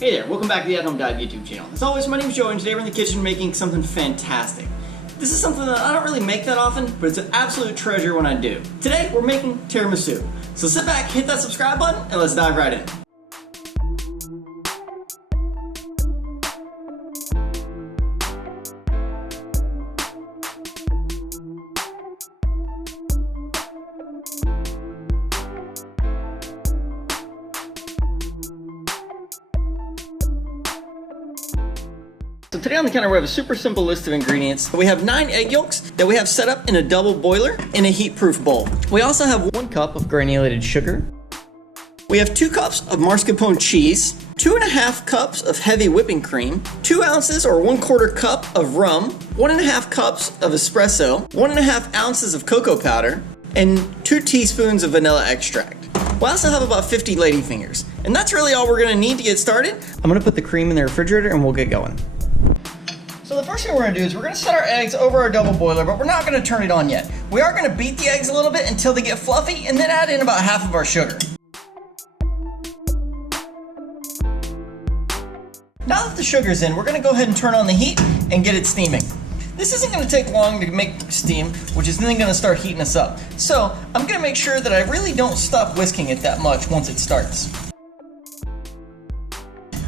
Hey there, welcome back to the athomedive YouTube channel. As always, my name is Joe, and today we're in the kitchen making something fantastic. This is something that I don't really make that often, but it's an absolute treasure when I do. Today, we're making tiramisu. So sit back, hit that subscribe button, and let's dive right in. So today on the counter we have a super simple list of ingredients. We have 9 egg yolks that we have set up in a double boiler in a heat-proof bowl. We also have 1 cup of granulated sugar. We have 2 cups of mascarpone cheese, 2.5 cups of heavy whipping cream, 2 ounces or 1/4 cup of rum, 1.5 cups of espresso, 1.5 ounces of cocoa powder, and 2 teaspoons of vanilla extract. We also have about 50 ladyfingers. And that's really all we're gonna need to get started. I'm gonna put the cream in the refrigerator and we'll get going. So the first thing we're gonna do is we're gonna set our eggs over our double boiler, but we're not gonna turn it on yet. We are gonna beat the eggs a little bit until they get fluffy and then add in about half of our sugar. Now that the sugar's in, we're gonna go ahead and turn on the heat and get it steaming. This isn't gonna take long to make steam, which is then gonna start heating us up. So I'm gonna make sure that I really don't stop whisking it that much once it starts.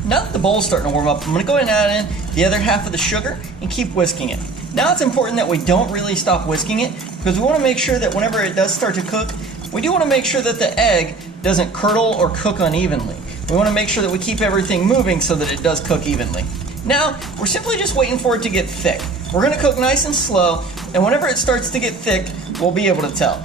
Now that the bowl's starting to warm up, I'm gonna go ahead and add in the other half of the sugar and keep whisking it. Now it's important that we don't really stop whisking it because we wanna make sure that whenever it does start to cook, we do wanna make sure that the egg doesn't curdle or cook unevenly. We wanna make sure that we keep everything moving so that it does cook evenly. Now, we're simply just waiting for it to get thick. We're gonna cook nice and slow, and whenever it starts to get thick, we'll be able to tell.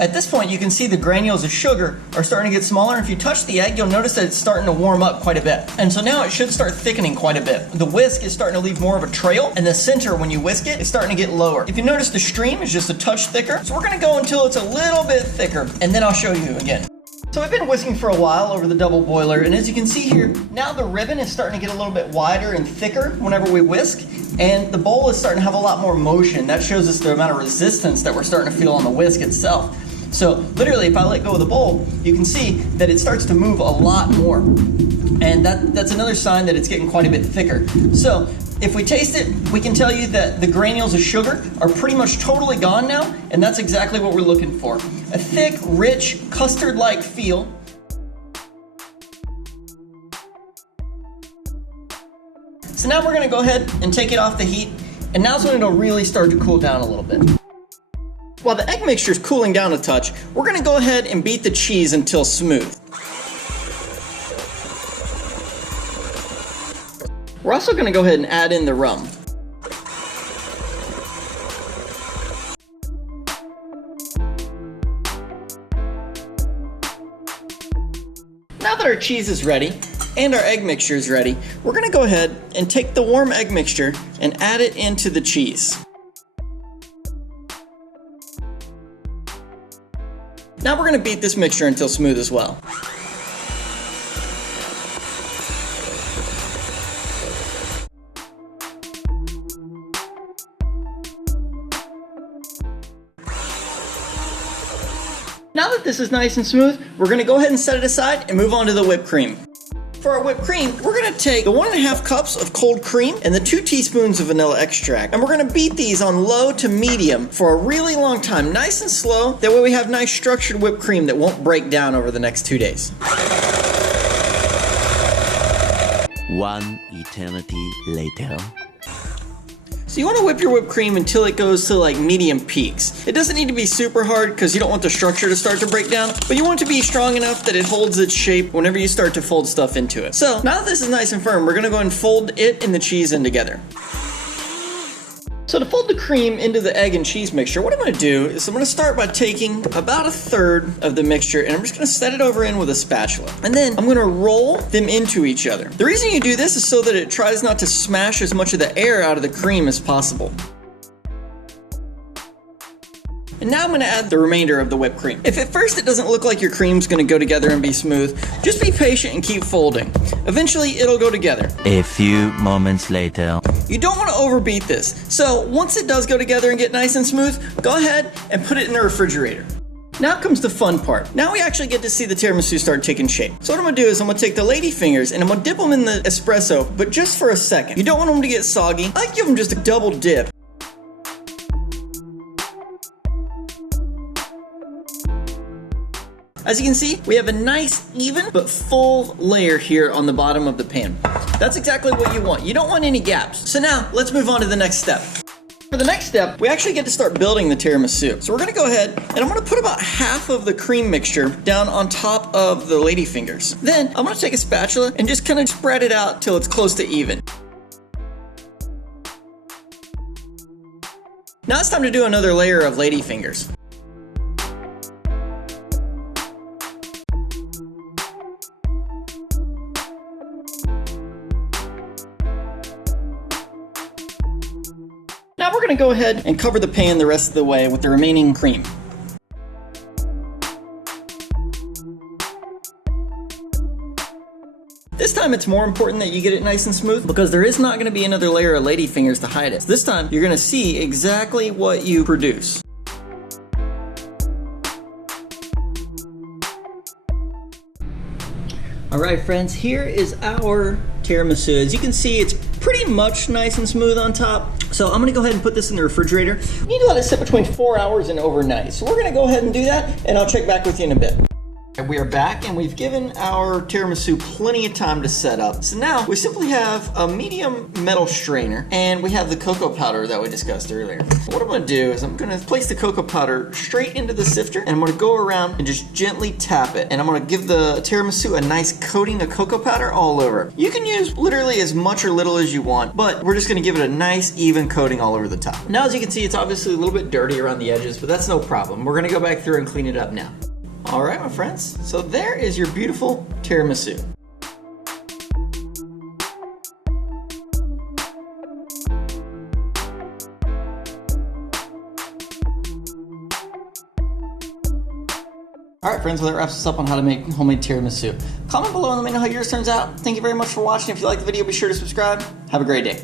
At this point, you can see the granules of sugar are starting to get smaller. If you touch the egg, you'll notice that it's starting to warm up quite a bit. And so now it should start thickening quite a bit. The whisk is starting to leave more of a trail, and the center, when you whisk it, is starting to get lower. If you notice, the stream is just a touch thicker. So we're gonna go until it's a little bit thicker, and then I'll show you again. So I've been whisking for a while over the double boiler, and as you can see here, now the ribbon is starting to get a little bit wider and thicker whenever we whisk, and the bowl is starting to have a lot more motion. That shows us the amount of resistance that we're starting to feel on the whisk itself. So literally, if I let go of the bowl, you can see that it starts to move a lot more. And that's another sign that it's getting quite a bit thicker. So if we taste it, we can tell you that the granules of sugar are pretty much totally gone now, and that's exactly what we're looking for. A thick, rich, custard-like feel. So now we're gonna go ahead and take it off the heat, and now's when it'll really start to cool down a little bit. While the egg mixture is cooling down a touch, we're gonna go ahead and beat the cheese until smooth. We're also gonna go ahead and add in the rum. Now that our cheese is ready and our egg mixture is ready, we're gonna go ahead and take the warm egg mixture and add it into the cheese. Now we're gonna beat this mixture until smooth as well. Now that this is nice and smooth, we're gonna go ahead and set it aside and move on to the whipped cream. For our whipped cream, we're gonna take the 1.5 cups of cold cream and the 2 teaspoons of vanilla extract. And we're gonna beat these on low to medium for a really long time, nice and slow. That way we have nice structured whipped cream that won't break down over the next 2 days. One eternity later. So you want to whip your whipped cream until it goes to like medium peaks. It doesn't need to be super hard because you don't want the structure to start to break down, but you want it to be strong enough that it holds its shape whenever you start to fold stuff into it. So now that this is nice and firm, we're gonna go and fold it and the cheese in together. So to fold the cream into the egg and cheese mixture, what I'm gonna do is I'm gonna start by taking about 1/3 of the mixture and I'm just gonna set it over in with a spatula. And then I'm gonna roll them into each other. The reason you do this is so that it tries not to smash as much of the air out of the cream as possible. And now I'm gonna add the remainder of the whipped cream. If at first it doesn't look like your cream's gonna go together and be smooth, just be patient and keep folding. Eventually it'll go together. A few moments later. You don't want to overbeat this. So once it does go together and get nice and smooth, go ahead and put it in the refrigerator. Now comes the fun part. Now we actually get to see the tiramisu start taking shape. So what I'm gonna do is I'm gonna take the lady fingers and I'm gonna dip them in the espresso, but just for a second. You don't want them to get soggy. I give them just a double dip. As you can see, we have a nice, even, but full layer here on the bottom of the pan. That's exactly what you want. You don't want any gaps. So now, let's move on to the next step. For the next step, we actually get to start building the tiramisu. So we're gonna go ahead, and I'm gonna put about half of the cream mixture down on top of the lady fingers. Then, I'm gonna take a spatula and just kind of spread it out till it's close to even. Now it's time to do another layer of lady fingers. Now we're gonna go ahead and cover the pan the rest of the way with the remaining cream. This time it's more important that you get it nice and smooth because there is not gonna be another layer of lady fingers to hide it. So this time you're gonna see exactly what you produce. Alright friends, here is our tiramisu. As you can see, it's pretty much nice and smooth on top. So I'm gonna go ahead and put this in the refrigerator. You need to let it sit between 4 hours and overnight. So we're gonna go ahead and do that, and I'll check back with you in a bit. We are back, and we've given our tiramisu plenty of time to set up. So now we simply have a medium metal strainer, and we have the cocoa powder that we discussed earlier. What I'm gonna do is I'm gonna place the cocoa powder straight into the sifter, and I'm gonna go around and just gently tap it. And I'm gonna give the tiramisu a nice coating of cocoa powder all over. You can use literally as much or little as you want, but we're just gonna give it a nice even coating all over the top. Now as you can see, it's obviously a little bit dirty around the edges, but that's no problem. We're gonna go back through and clean it up now. All right, my friends, so there is your beautiful tiramisu. All right, friends, well, that wraps us up on how to make homemade tiramisu. Comment below and let me know how yours turns out. Thank you very much for watching. If you liked the video, be sure to subscribe. Have a great day.